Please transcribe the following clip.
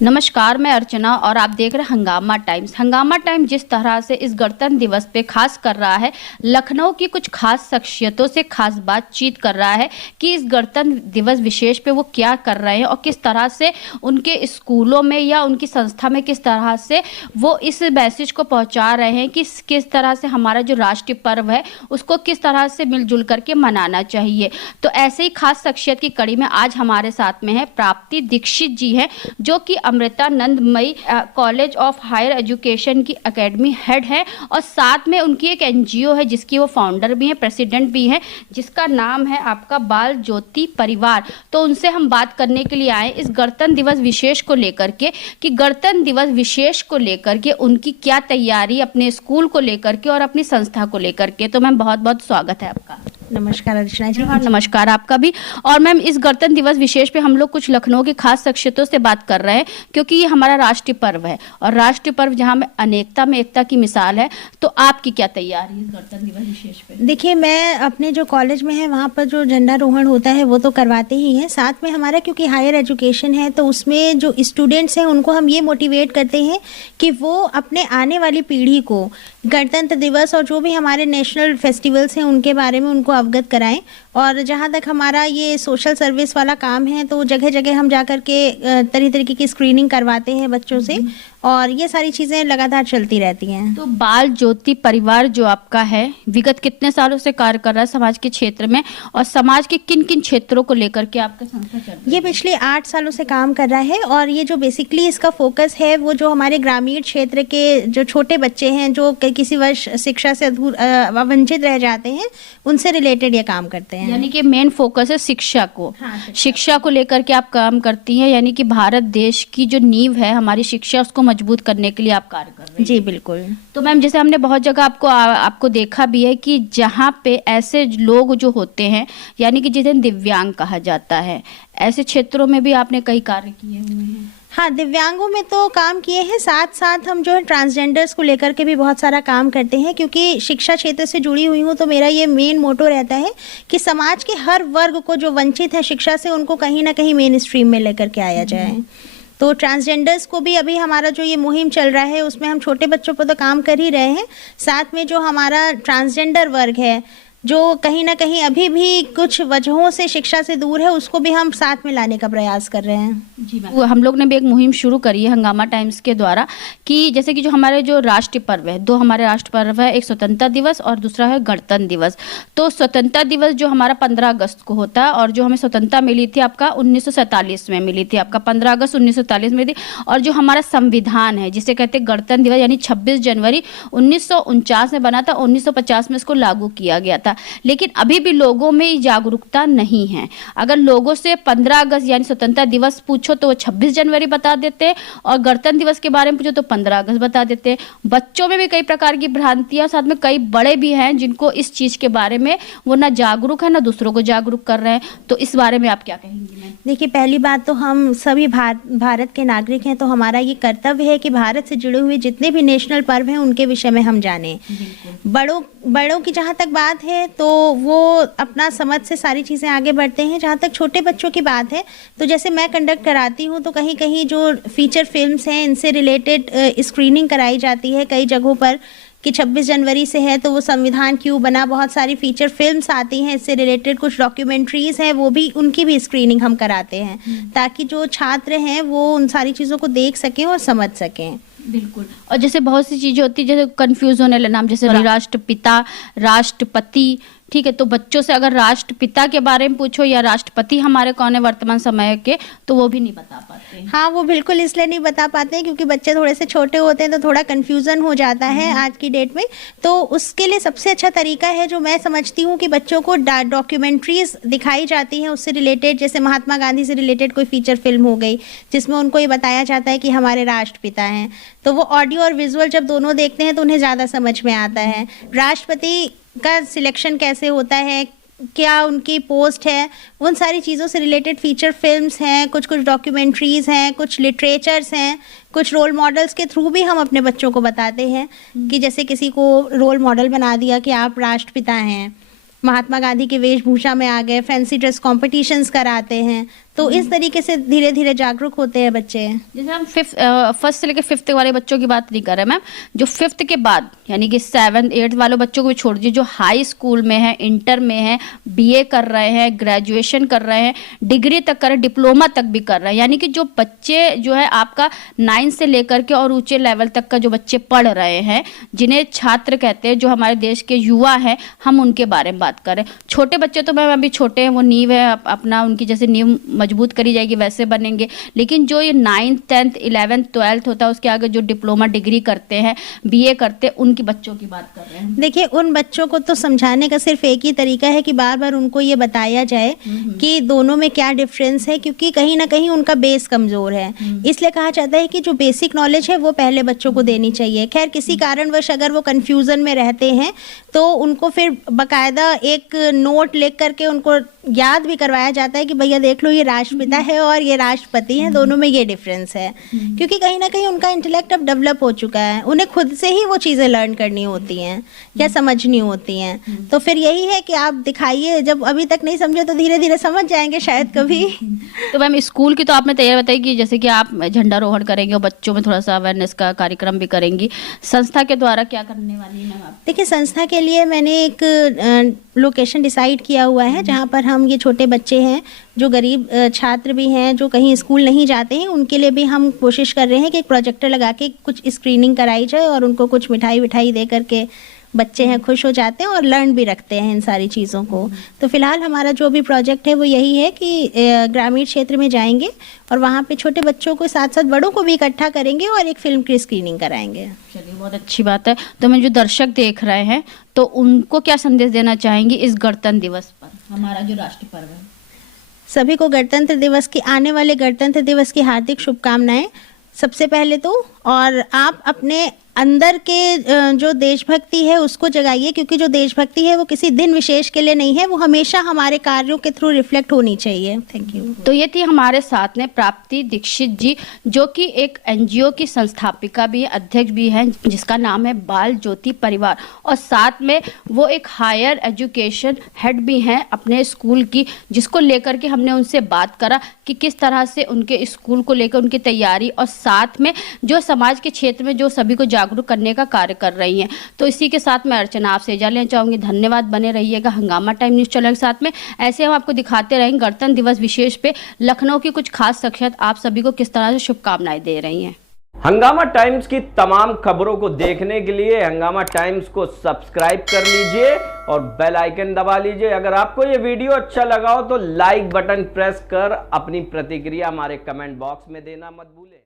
नमस्कार, मैं अर्चना और आप देख रहे हैं हंगामा टाइम्स। हंगामा टाइम्स जिस तरह से इस गणतंत्र दिवस पे खास कर रहा है, लखनऊ की कुछ खास शख्सियतों से खास बातचीत कर रहा है कि इस गणतंत्र दिवस विशेष पे वो क्या कर रहे हैं और किस तरह से उनके स्कूलों में या उनकी संस्था में किस तरह से वो इस मैसेज को पहुंचा रहे हैं कि किस तरह से हमारा जो राष्ट्रीय पर्व है उसको किस तरह से मिलजुल करके मनाना चाहिए। तो ऐसे ही खास शख्सियत की कड़ी में आज हमारे साथ में है प्राप्ति दीक्षित जी हैं, जो कि Amritanandamayi college of higher education की एकेडमी हेड है और साथ में उनकी एक एनजीओ है जिसकी वो फाउंडर भी हैं, प्रेसिडेंट भी हैं, जिसका नाम है आपका बाल ज्योति परिवार। तो उनसे हम बात करने के लिए आए इस गणतंत्र दिवस विशेष को लेकर के कि गणतंत्र दिवस विशेष को लेकर के उनकी क्या तैयारी अपने स्कूल को लेकर के और अपनी संस्था को लेकर के। तो मैम बहुत बहुत स्वागत है आपका। नमस्कार अर्चना जी। हाँ, नमस्कार आपका भी। और मैम इस गणतंत्र दिवस विशेष पे हम लोग कुछ लखनऊ की खास शख्सियतों से बात कर रहे हैं क्योंकि ये हमारा राष्ट्रीय पर्व है और राष्ट्रीय पर्व जहाँ में अनेकता में एकता की मिसाल है। तो आपकी क्या तैयारी है इस गणतंत्र दिवस विशेष पे? देखिए, मैं अपने जो कॉलेज में है वहाँ पर जो झंडारोहण होता है वो तो करवाते ही हैं, साथ में हमारा क्योंकि हायर एजुकेशन है तो उसमें जो स्टूडेंट्स हैं उनको हम ये मोटिवेट करते हैं कि वो अपने आने वाली पीढ़ी को गणतंत्र दिवस और जो भी हमारे नेशनल फेस्टिवल्स हैं उनके बारे में उनको अवगत कराएं। और जहाँ तक हमारा ये सोशल सर्विस वाला काम है तो जगह जगह हम जाकर के तरह तरीके की स्क्रीनिंग करवाते हैं बच्चों से और ये सारी चीज़ें लगातार चलती रहती हैं। तो बाल ज्योति परिवार जो आपका है विगत कितने सालों से कार्य कर रहा है समाज के क्षेत्र में और समाज के किन किन क्षेत्रों को लेकर के आपका संस्था चल रही है? ये पिछले 8 सालों से काम कर रहा है और ये जो बेसिकली इसका फोकस है वो जो हमारे ग्रामीण क्षेत्र के जो छोटे बच्चे हैं जो किसी वर्ष शिक्षा से वंचित रह जाते हैं उनसे रिलेटेड ये काम करते हैं। यानी कि मेन फोकस है शिक्षा को। हाँ, शिक्षा को लेकर के आप काम करती हैं, यानी कि भारत देश की जो नींव है हमारी शिक्षा उसको मजबूत करने के लिए आप कार्य कर रहे हैं। जी बिल्कुल। तो मैम जैसे हमने बहुत जगह आपको देखा भी है कि जहाँ पे ऐसे लोग जो होते हैं यानी कि जिन्हें दिव्यांग कहा जाता है, ऐसे क्षेत्रों में भी आपने कई कार्य किए हुए हैं। हाँ, दिव्यांगों में तो काम किए हैं, साथ साथ हम जो है ट्रांसजेंडर्स को लेकर के भी बहुत सारा काम करते हैं क्योंकि शिक्षा क्षेत्र से जुड़ी हुई हूँ तो मेरा ये मेन मोटो रहता है कि समाज के हर वर्ग को जो वंचित है शिक्षा से उनको कहीं ना कहीं मेन स्ट्रीम में लेकर के आया जाए। तो ट्रांसजेंडर्स को भी अभी हमारा जो ये मुहिम चल रहा है उसमें हम छोटे बच्चों पर तो काम कर ही रहे हैं, साथ में जो हमारा ट्रांसजेंडर वर्ग है जो कहीं ना कहीं अभी भी कुछ वजहों से शिक्षा से दूर है उसको भी हम साथ में लाने का प्रयास कर रहे हैं। जी मैम, हम लोग ने भी एक मुहिम शुरू करी है हंगामा टाइम्स के द्वारा कि जैसे कि जो हमारे जो राष्ट्रीय पर्व है, दो हमारे राष्ट्र पर्व है, एक स्वतंत्रता दिवस और दूसरा है गणतंत्र दिवस। तो स्वतंत्रता दिवस जो हमारा 15 अगस्त को होता है और जो हमें स्वतंत्रता मिली थी आपका 1947 में मिली थी, आपका 15 अगस्त 1947 में थी। और जो हमारा संविधान है जिसे कहते हैं गणतंत्र दिवस यानी 26 जनवरी 1949 में बना था, 1950 में इसको लागू किया गया था। लेकिन अभी भी लोगों में जागरूकता नहीं है। अगर लोगों से 15 अगस्त यानी स्वतंत्रता दिवस पूछो तो वो 26 जनवरी बता देते हैं और गणतंत्र दिवस के बारे में पूछो तो 15 अगस्त बता देते हैं। बच्चों में भी कई प्रकार की भ्रांतियां, साथ में कई बड़े भी हैं जिनको इस चीज के बारे में वो ना जागरूक है ना दूसरों को जागरूक कर रहे हैं। तो इस बारे में आप क्या कहेंगी मैम? देखिए, पहली बात तो हम सभी भारत के नागरिक हैं तो हमारा ये कर्तव्य है कि भारत से जुड़े हुए जितने भी नेशनल पर्व हैं उनके विषय में हम जानें। बड़ों की जहाँ तक बात है तो वो अपना समझ से सारी चीज़ें आगे बढ़ते हैं। जहाँ तक छोटे बच्चों की बात है तो जैसे मैं कंडक्ट कराती हूँ तो कहीं कहीं जो फीचर फिल्म्स हैं इनसे रिलेटेड स्क्रीनिंग कराई जाती है कई जगहों पर कि 26 जनवरी से है तो वो संविधान क्यों बना, बहुत सारी फीचर फिल्म्स आती हैं इससे रिलेटेड, कुछ डॉक्यूमेंट्रीज हैं वो भी, उनकी भी स्क्रीनिंग हम कराते हैं ताकि जो छात्र हैं वो उन सारी चीज़ों को देख सकें और समझ सकें। बिल्कुल। और जैसे बहुत सी चीजें होती है जैसे कंफ्यूज होने लगा नाम, जैसे राष्ट्रपिता, राष्ट्रपति, ठीक है। तो बच्चों से अगर राष्ट्रपिता के बारे में पूछो या राष्ट्रपति हमारे कौन है वर्तमान समय के, तो वो भी नहीं बता पाते। हाँ, वो बिल्कुल इसलिए नहीं बता पाते हैं क्योंकि बच्चे थोड़े से छोटे होते हैं तो थोड़ा कंफ्यूजन हो जाता है आज की डेट में। तो उसके लिए सबसे अच्छा तरीका है जो मैं समझती हूँ कि बच्चों को डॉक्यूमेंट्रीज दिखाई जाती हैं उससे रिलेटेड, जैसे महात्मा गांधी से रिलेटेड कोई फीचर फिल्म हो गई जिसमें उनको ये बताया जाता है कि हमारे राष्ट्रपिता हैं, तो वो ऑडियो और विजुअल जब दोनों देखते हैं तो उन्हें ज़्यादा समझ में आता है। राष्ट्रपति का सिलेक्शन कैसे होता है, क्या उनकी पोस्ट है, उन सारी चीज़ों से रिलेटेड फीचर फिल्म्स हैं, कुछ डॉक्यूमेंट्रीज हैं, कुछ लिटरेचर्स हैं, कुछ रोल मॉडल्स के थ्रू भी हम अपने बच्चों को बताते हैं कि जैसे किसी को रोल मॉडल बना दिया कि आप राष्ट्रपिता हैं, महात्मा गांधी की वेशभूषा में आ गए, फैंसी ड्रेस कॉम्पिटिशन्स कराते हैं। तो इस तरीके से धीरे धीरे जागरूक होते हैं बच्चे। जैसे हम फर्स्ट से लेकर 5th वाले बच्चों की बात नहीं कर रहे मैम, जो 5th के बाद यानी कि 7th 8th वाले बच्चों को भी छोड़ दीजिए, जो हाई स्कूल में है, इंटर में है, बीए कर रहे हैं, ग्रेजुएशन कर रहे हैं, डिग्री तक कर रहे हैं, डिप्लोमा तक भी कर रहे हैं, यानी कि जो बच्चे जो है आपका 9 से लेकर के और ऊंचे लेवल तक का जो बच्चे पढ़ रहे हैं, जिन्हें छात्र कहते हैं, जो हमारे देश के युवा हैं, हम उनके बारे में बात करें। छोटे बच्चे तो मैम अभी छोटे हैं, वो नींव है अपना, उनकी जैसे नींव मजबूत करी जाएगी वैसे बनेंगे, लेकिन जो ये 9th 10th 11th 12th होता है उसके आगे जो डिप्लोमा डिग्री करते हैं, बीए करते हैं, उनकी बच्चों की बात कर रहे हैं। देखिए उन बच्चों को तो समझाने का सिर्फ एक ही तरीका है कि बार बार उनको ये बताया जाए कि दोनों में क्या डिफरेंस है, क्योंकि कहीं ना कहीं उनका बेस कमजोर है। इसलिए कहा जाता है कि जो बेसिक नॉलेज है वो पहले बच्चों को देनी चाहिए। खैर किसी कारणवश अगर वो कंफ्यूजन में रहते हैं तो उनको फिर बकायदा एक नोट लिख करके उनको याद भी करवाया जाता है कि भैया देख लो ये राष्ट्रपिता है और ये राष्ट्रपति है, दोनों में ये डिफरेंस है। क्योंकि कहीं ना कहीं उनका इंटेलेक्ट अब डेवलप हो चुका है, उन्हें खुद से ही वो चीज़ें लर्न करनी होती हैं या समझनी होती हैं। तो फिर यही है कि आप दिखाइए, जब अभी तक नहीं समझे तो धीरे धीरे समझ जाएंगे शायद कभी। तो मैम स्कूल की तो आपने तैयारी बताई कि जैसे कि आप झंडारोहण करेंगे और बच्चों में थोड़ा सा अवेयरनेस का कार्यक्रम भी करेंगी, संस्था के द्वारा क्या करने वाली है मैम आप? देखिए संस्था के लिए मैंने एक लोकेशन डिसाइड किया हुआ है जहाँ पर हम ये छोटे बच्चे हैं जो गरीब छात्र भी हैं, जो कहीं स्कूल नहीं जाते हैं, उनके लिए भी हम कोशिश कर रहे हैं कि एक प्रोजेक्टर लगा के कुछ स्क्रीनिंग कराई जाए और उनको कुछ मिठाई विठाई दे करके बच्चे हैं खुश हो जाते हैं और लर्न भी रखते हैं इन सारी चीज़ों को। तो फिलहाल हमारा जो भी प्रोजेक्ट है वो यही है कि ग्रामीण क्षेत्र में जाएंगे और वहाँ पे छोटे बच्चों को साथ साथ बड़ों को भी इकट्ठा करेंगे और एक फिल्म की स्क्रीनिंग कराएंगे। चलिए बहुत अच्छी बात है। तो मैं जो दर्शक देख रहे हैं तो उनको क्या संदेश देना चाहेंगी इस गणतंत्र दिवस पर, हमारा जो राष्ट्रीय पर्व है? सभी को गणतंत्र दिवस की, आने वाले गणतंत्र दिवस की हार्दिक शुभकामनाएं। सबसे पहले तो और आप अपने अंदर के जो देशभक्ति है उसको जगाइए, क्योंकि जो देशभक्ति है वो किसी दिन विशेष के लिए नहीं है, वो हमेशा हमारे कार्यों के थ्रू रिफ्लेक्ट होनी चाहिए। Thank you. तो ये थी हमारे साथ में प्राप्ति दीक्षित जी, जो कि एक एनजीओ की संस्थापिका भी है, अध्यक्ष भी हैं, जिसका नाम है बाल ज्योति परिवार, और साथ में वो एक हायर एजुकेशन हेड भी हैं अपने स्कूल की, जिसको लेकर के हमने उनसे बात करा कि किस तरह से उनके स्कूल को लेकर उनकी तैयारी और साथ में जो समाज के क्षेत्र में जो सभी को जागरूक करने का कार्य कर रही हैं। तो इसी के साथ मैं अर्चना आपसे इजाजत लेना चाहूंगी। धन्यवाद, बने रहिएगा हंगामा टाइम न्यूज चैनल के साथ में। ऐसे हम आपको दिखाते रहेंगे गणतंत्र दिवस विशेष पे लखनऊ की कुछ खास शख्सियत आप सभी को किस तरह से शुभकामनाएं दे रही हैं। हंगामा टाइम्स की तमाम खबरों को देखने के लिए हंगामा टाइम्स को सब्सक्राइब कर लीजिए और बेल आइकन दबा लीजिए। अगर आपको ये वीडियो अच्छा लगा हो तो लाइक बटन प्रेस कर अपनी प्रतिक्रिया हमारे कमेंट बॉक्स में देना मत भूलें।